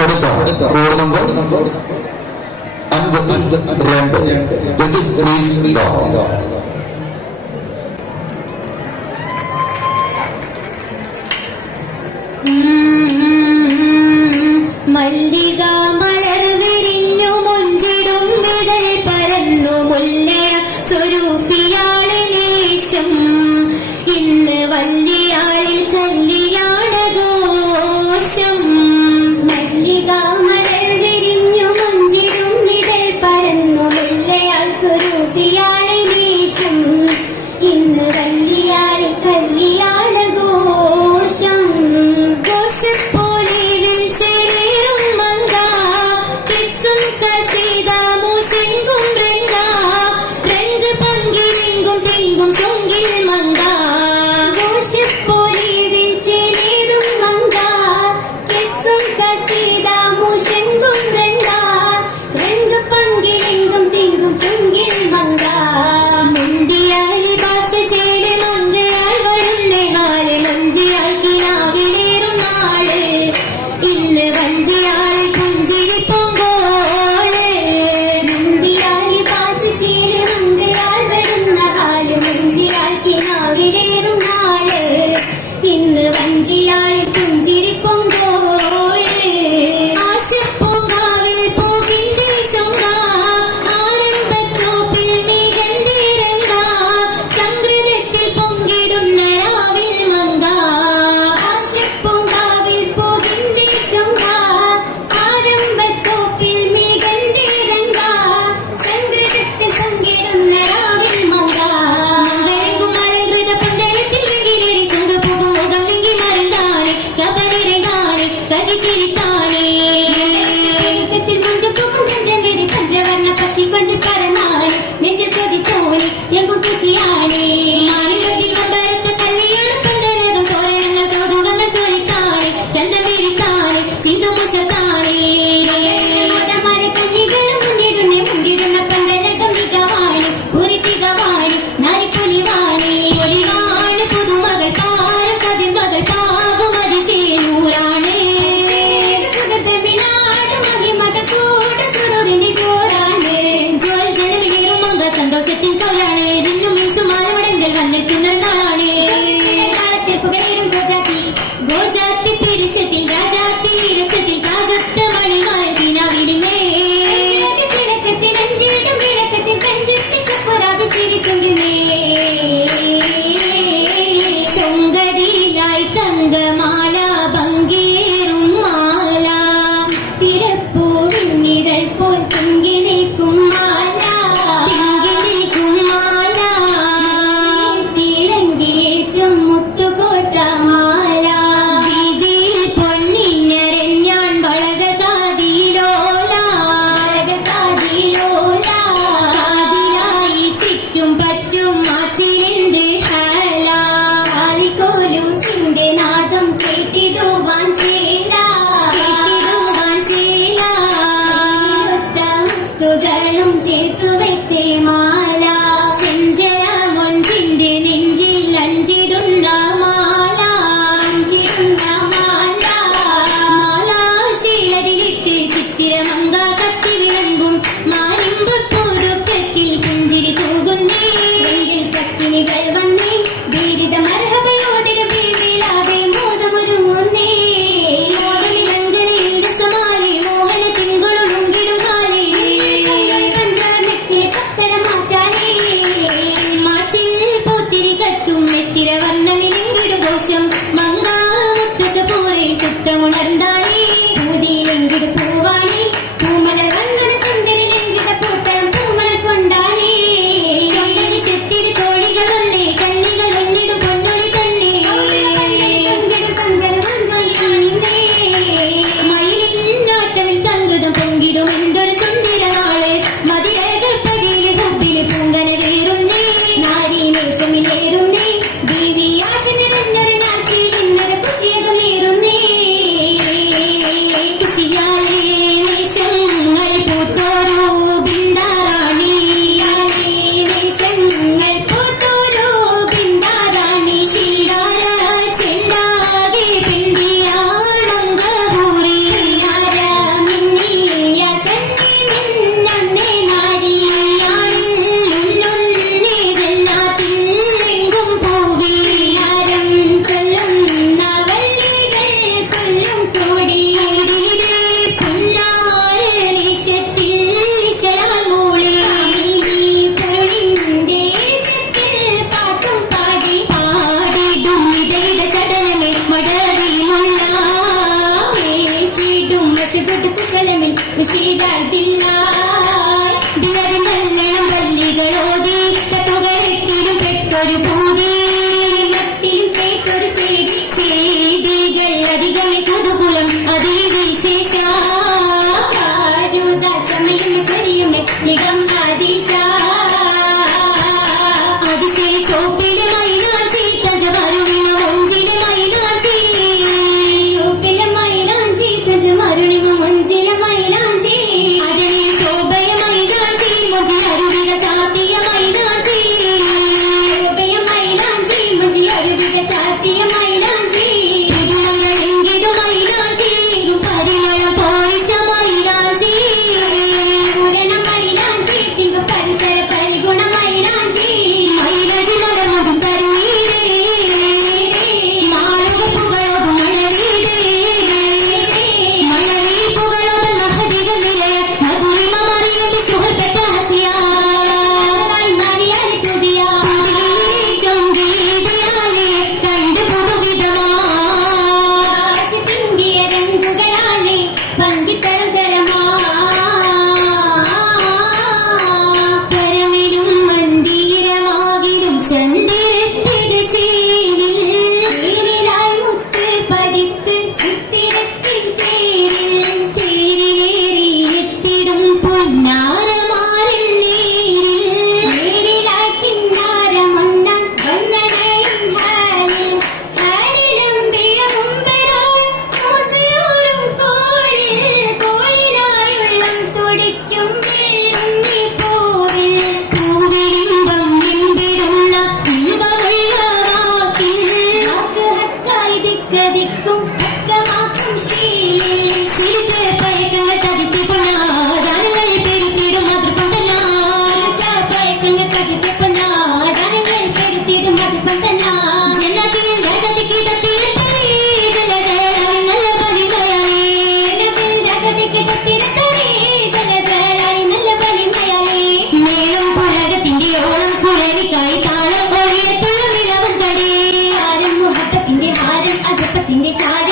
കൊടുത്തോ code number അൻപത്തി രണ്ട് ജഡ്ജസ് പ്ലീസ് ലോ in the அழகி சிரித்தாலே know, maybe മുഹബത്തിന്റെ ഹാരം അകപ്പത്തിന്റെ ചാരെ